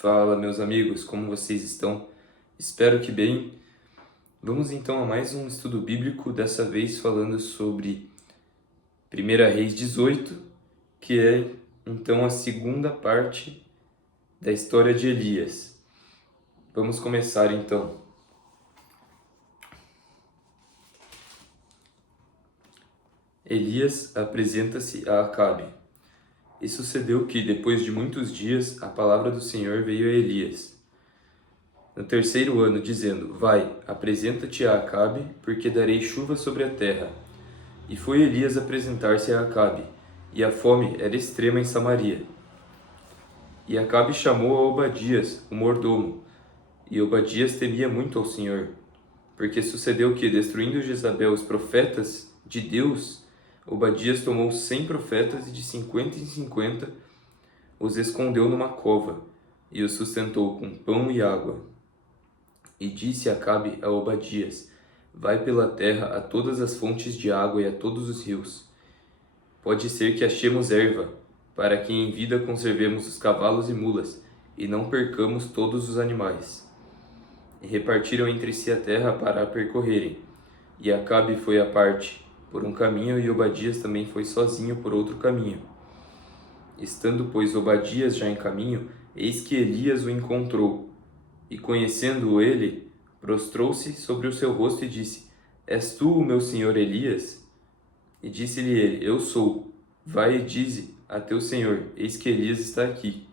Fala, meus amigos, como vocês estão? Espero que bem. Vamos então a mais um estudo bíblico, dessa vez falando sobre 1 Reis 18, que é então a segunda parte da história de Elias. Vamos começar então. Elias apresenta-se a Acabe. E sucedeu que, depois de muitos dias, a palavra do Senhor veio a Elias no terceiro ano, dizendo: Vai, apresenta-te a Acabe, porque darei chuva sobre a terra. E foi Elias apresentar-se a Acabe, e a fome era extrema em Samaria. E Acabe chamou a Obadias, o mordomo, e Obadias temia muito ao Senhor, porque sucedeu que, destruindo Jezabel os profetas de Deus, Obadias tomou 100 profetas e de 50 em 50 os escondeu numa cova, e os sustentou com pão e água. E disse Acabe a Obadias: Vai pela terra a todas as fontes de água e a todos os rios. Pode ser que achemos erva, para que em vida conservemos os cavalos e mulas, e não percamos todos os animais. E repartiram entre si a terra para a percorrerem. E Acabe foi à parte por um caminho, e Obadias também foi sozinho por outro caminho. Estando, pois, Obadias já em caminho, eis que Elias o encontrou. E conhecendo-o ele, prostrou-se sobre o seu rosto e disse: És tu o meu senhor Elias? E disse-lhe ele: Eu sou. Vai e dize a teu senhor: Eis que Elias está aqui.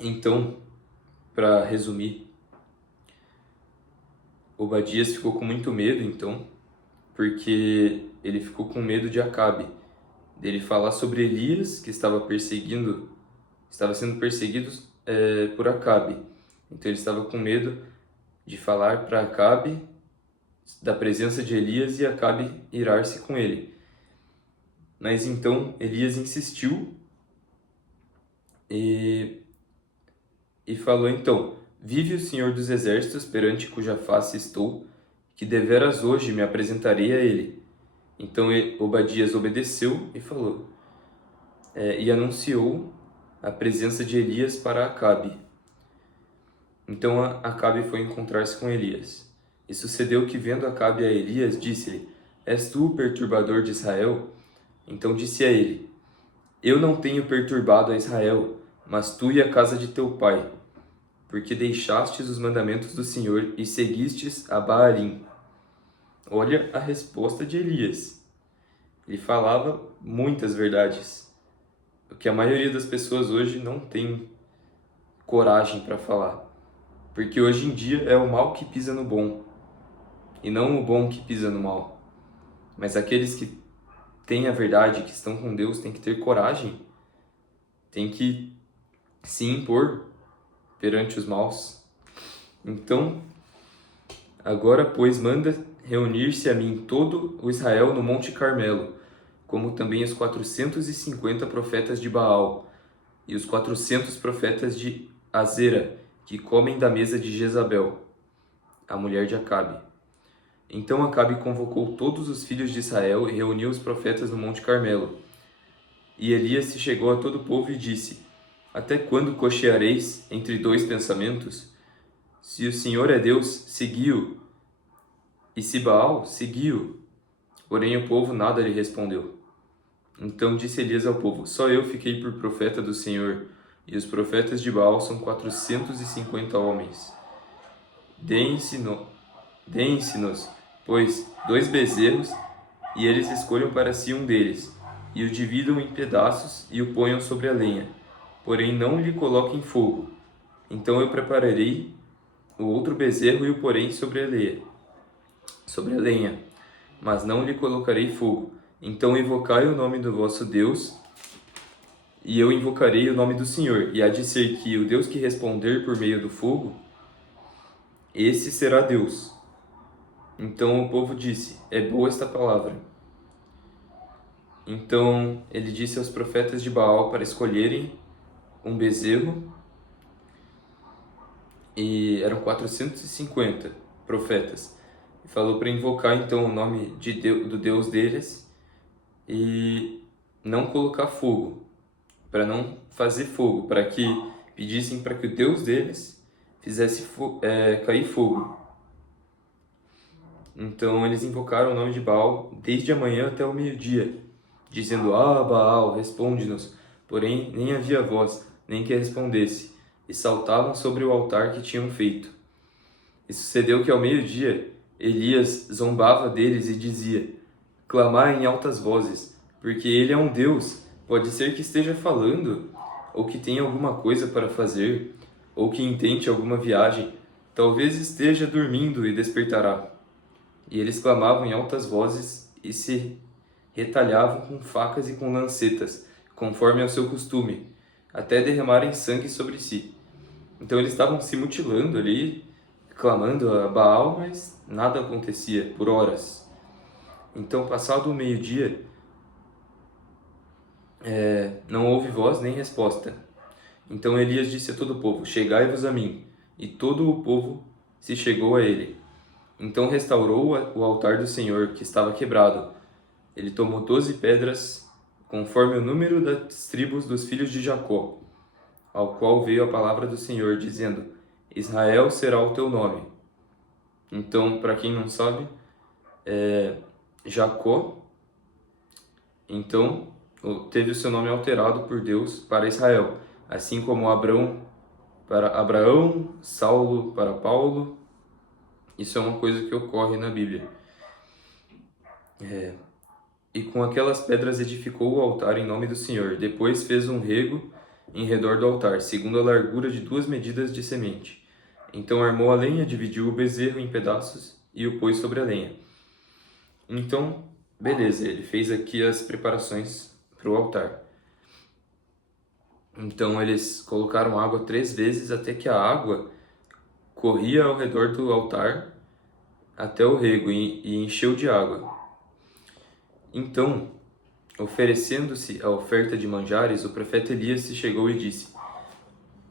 Então, para resumir, Obadias ficou com muito medo, então, porque ele ficou com medo de Acabe, dele falar sobre Elias, que estava sendo perseguido por Acabe. Então ele estava com medo de falar para Acabe da presença de Elias e Acabe irar-se com ele. Mas então Elias insistiu e falou então: Vive o Senhor dos Exércitos, perante cuja face estou, que deveras hoje me apresentarei a ele. Então Obadias obedeceu e falou, e anunciou a presença de Elias para Acabe. Então Acabe foi encontrar-se com Elias. E sucedeu que, vendo Acabe a Elias, disse-lhe: És tu o perturbador de Israel? Então disse a ele: Eu não tenho perturbado a Israel, mas tu e a casa de teu pai, porque deixastes os mandamentos do Senhor e seguistes a Baalim. Olha a resposta de Elias. Ele falava muitas verdades, o que a maioria das pessoas hoje não tem coragem para falar. Porque hoje em dia é o mal que pisa no bom, e não o bom que pisa no mal. Mas aqueles que têm a verdade, que estão com Deus, têm que ter coragem, têm que se impor perante os maus. Então, agora, pois, manda reunir-se a mim todo o Israel no Monte Carmelo, como também os 450 profetas de Baal, e os 400 profetas de Azera, que comem da mesa de Jezabel, a mulher de Acabe. Então Acabe convocou todos os filhos de Israel e reuniu os profetas no Monte Carmelo. E Elias se chegou a todo o povo e disse: Até quando cocheareis entre dois pensamentos? Se o Senhor é Deus, segui-o, e se Baal, segui-o. Porém o povo nada lhe respondeu. Então disse Elias ao povo: Só eu fiquei por profeta do Senhor, e os profetas de Baal são 450 homens. Deem-se-nos, pois, 2 bezerros, e eles escolham para si um deles, e o dividam em pedaços e o ponham sobre a lenha, porém não lhe coloquem fogo. Então eu prepararei o outro bezerro e o porei sobre a lenha, mas não lhe colocarei fogo. Então invocai o nome do vosso Deus, e eu invocarei o nome do Senhor, e há de ser que o Deus que responder por meio do fogo, esse será Deus. Então o povo disse: É boa esta palavra. Então ele disse aos profetas de Baal para escolherem um bezerro, e eram 450 profetas. E falou para invocar então o nome do Deus deles e não colocar fogo, para não fazer fogo, para que pedissem para que o Deus deles fizesse cair fogo. Então eles invocaram o nome de Baal desde a manhã até o meio-dia, dizendo: Ah, Baal, responde-nos. Porém, nem havia voz, nem que respondesse, e saltavam sobre o altar que tinham feito. E sucedeu que ao meio-dia Elias zombava deles e dizia: Clamai em altas vozes, porque ele é um Deus. Pode ser que esteja falando, ou que tenha alguma coisa para fazer, ou que intente alguma viagem. Talvez esteja dormindo e despertará. E eles clamavam em altas vozes e se retalhavam com facas e com lancetas, conforme ao seu costume, até derramarem sangue sobre si. Então eles estavam se mutilando ali, clamando a Baal, mas nada acontecia por horas. Então, passado o meio-dia, não houve voz nem resposta. Então Elias disse a todo o povo: Chegai-vos a mim. E todo o povo se chegou a ele. Então restaurou o altar do Senhor, que estava quebrado. Ele tomou 12 pedras, conforme o número das tribos dos filhos de Jacó, ao qual veio a palavra do Senhor, dizendo: Israel será o teu nome. Então, para quem não sabe, Jacó, então, teve o seu nome alterado por Deus para Israel, assim como Abraão para Abraão, Saulo para Paulo. Isso é uma coisa que ocorre na Bíblia. E com aquelas pedras edificou o altar em nome do Senhor. Depois fez um rego em redor do altar, segundo a largura de 2 medidas de semente. Então armou a lenha, dividiu o bezerro em pedaços e o pôs sobre a lenha. Então, beleza, ele fez aqui as preparações para o altar. Então eles colocaram água 3 vezes até que a água corria ao redor do altar até o rego e encheu de água. Então, oferecendo-se a oferta de manjares, o profeta Elias se chegou e disse: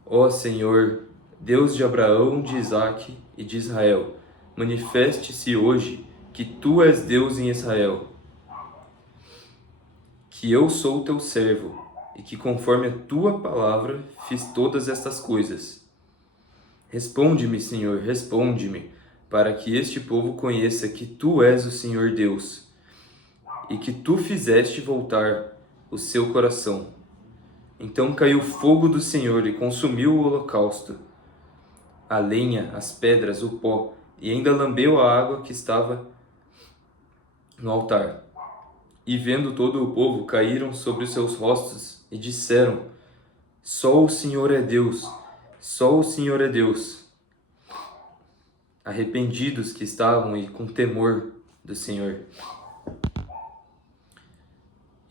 Ó Senhor, Deus de Abraão, de Isaque e de Israel, manifeste-se hoje que tu és Deus em Israel, que eu sou teu servo e que conforme a tua palavra fiz todas estas coisas. Responde-me, Senhor, responde-me, para que este povo conheça que tu és o Senhor Deus e que tu fizeste voltar o seu coração. Então caiu fogo do Senhor e consumiu o holocausto, a lenha, as pedras, o pó, e ainda lambeu a água que estava no altar. E vendo todo o povo, caíram sobre os seus rostos e disseram: Só o Senhor é Deus, só o Senhor é Deus. Arrependidos que estavam e com temor do Senhor.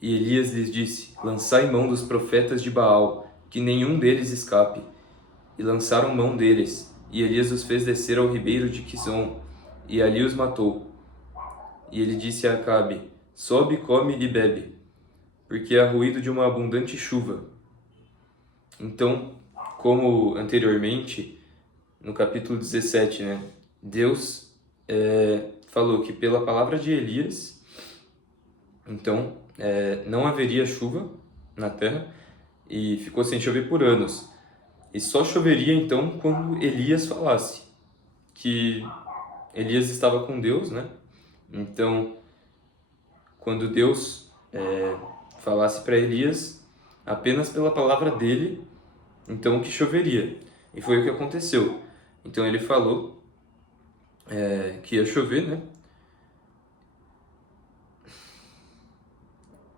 E Elias lhes disse: Lançai mão dos profetas de Baal, que nenhum deles escape. E lançaram mão deles, e Elias os fez descer ao ribeiro de Quizon, e ali os matou. E ele disse a Acabe: Sobe, come e bebe, porque há ruído de uma abundante chuva. Então, como anteriormente, no capítulo 17, Deus falou que pela palavra de Elias, então, não haveria chuva na terra e ficou sem chover por anos. E só choveria então quando Elias falasse, que Elias estava com Deus, Então, quando Deus falasse para Elias, apenas pela palavra dele, então que choveria. E foi o que aconteceu. Então ele falou que ia chover,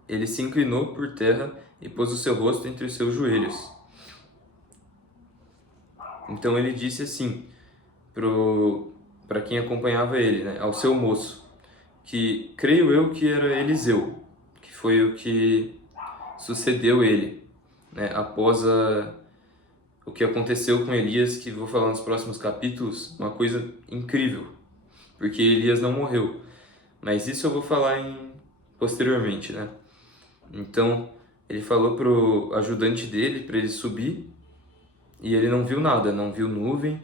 Ele se inclinou por terra e pôs o seu rosto entre os seus joelhos. Então ele disse assim para quem acompanhava ele, ao seu moço, que creio eu que era Eliseu, que foi o que sucedeu ele, após o que aconteceu com Elias, que vou falar nos próximos capítulos, uma coisa incrível, porque Elias não morreu, mas isso eu vou falar posteriormente, Então ele falou pro ajudante dele para ele subir e ele não viu nada, não viu nuvem.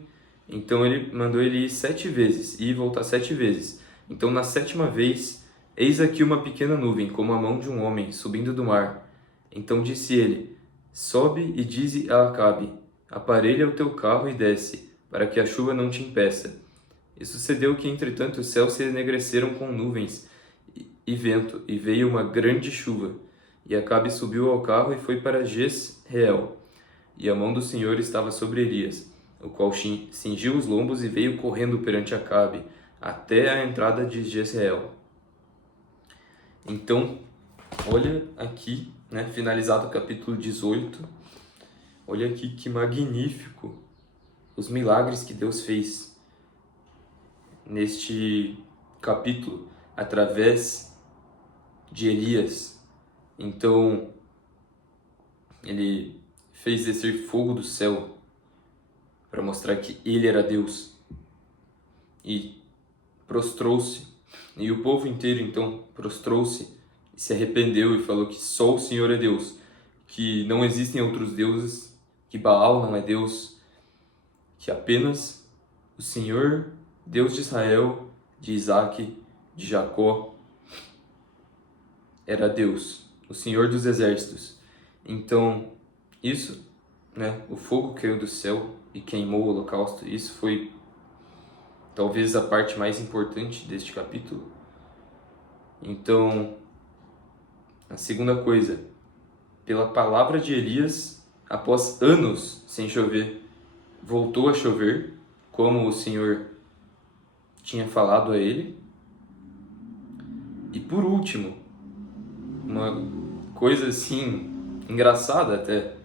Então ele mandou ele ir 7 vezes e voltar 7 vezes. Então na 7ª vez, eis aqui uma pequena nuvem, como a mão de um homem, subindo do mar. Então disse ele: Sobe e dize a Acabe: Aparelha o teu carro e desce, para que a chuva não te impeça. E sucedeu que, entretanto, os céus se enegreceram com nuvens e vento, e veio uma grande chuva. E Acabe subiu ao carro e foi para Jezreel. E a mão do Senhor estava sobre Elias, o qual cingiu os lombos e veio correndo perante Acabe, até a entrada de Jezreel. Então, olha aqui, né, finalizado o capítulo 18, olha aqui que magnífico os milagres que Deus fez neste capítulo, através de Elias. Então, ele fez descer fogo do céu para mostrar que ele era Deus. E prostrou-se. E o povo inteiro, então, prostrou-se e se arrependeu e falou que só o Senhor é Deus, que não existem outros deuses, que Baal não é Deus, que apenas o Senhor, Deus de Israel, de Isaac, de Jacó, era Deus, o Senhor dos exércitos. Então, isso, né, o fogo caiu do céu e queimou o holocausto. Isso foi talvez a parte mais importante deste capítulo. Então, a segunda coisa, pela palavra de Elias, após anos sem chover, voltou a chover, como o Senhor tinha falado a ele. E por último, uma coisa assim, engraçada até,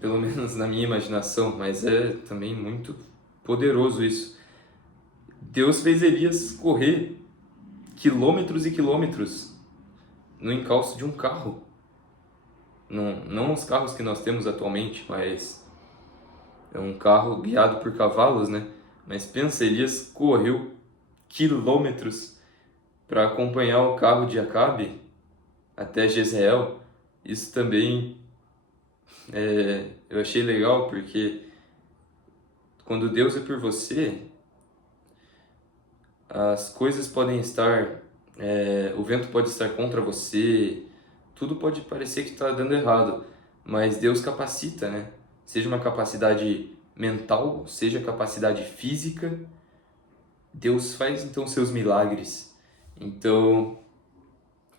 pelo menos na minha imaginação, mas é também muito poderoso isso. Deus fez Elias correr quilômetros e quilômetros no encalço de um carro. Não os carros que nós temos atualmente, mas é um carro guiado por cavalos, né? Mas pensa, Elias correu quilômetros para acompanhar o carro de Acabe até Jezreel. Isso também eu achei legal, porque quando Deus é por você, as coisas podem estar, o vento pode estar contra você, tudo pode parecer que está dando errado, mas Deus capacita, né? Seja uma capacidade mental, seja capacidade física, Deus faz então seus milagres. Então,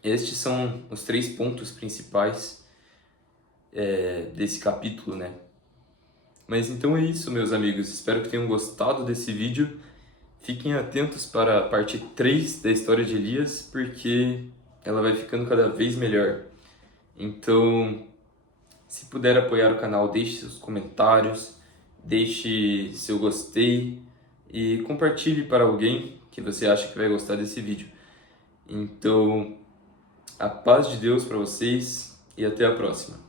estes são os 3 pontos principais desse capítulo, né? Mas então é isso, meus amigos. Espero que tenham gostado desse vídeo. Fiquem atentos para a parte 3 da história de Elias, porque ela vai ficando cada vez melhor. Então, se puder apoiar o canal, deixe seus comentários, deixe seu gostei e compartilhe para alguém que você acha que vai gostar desse vídeo. Então, a paz de Deus para vocês e até a próxima.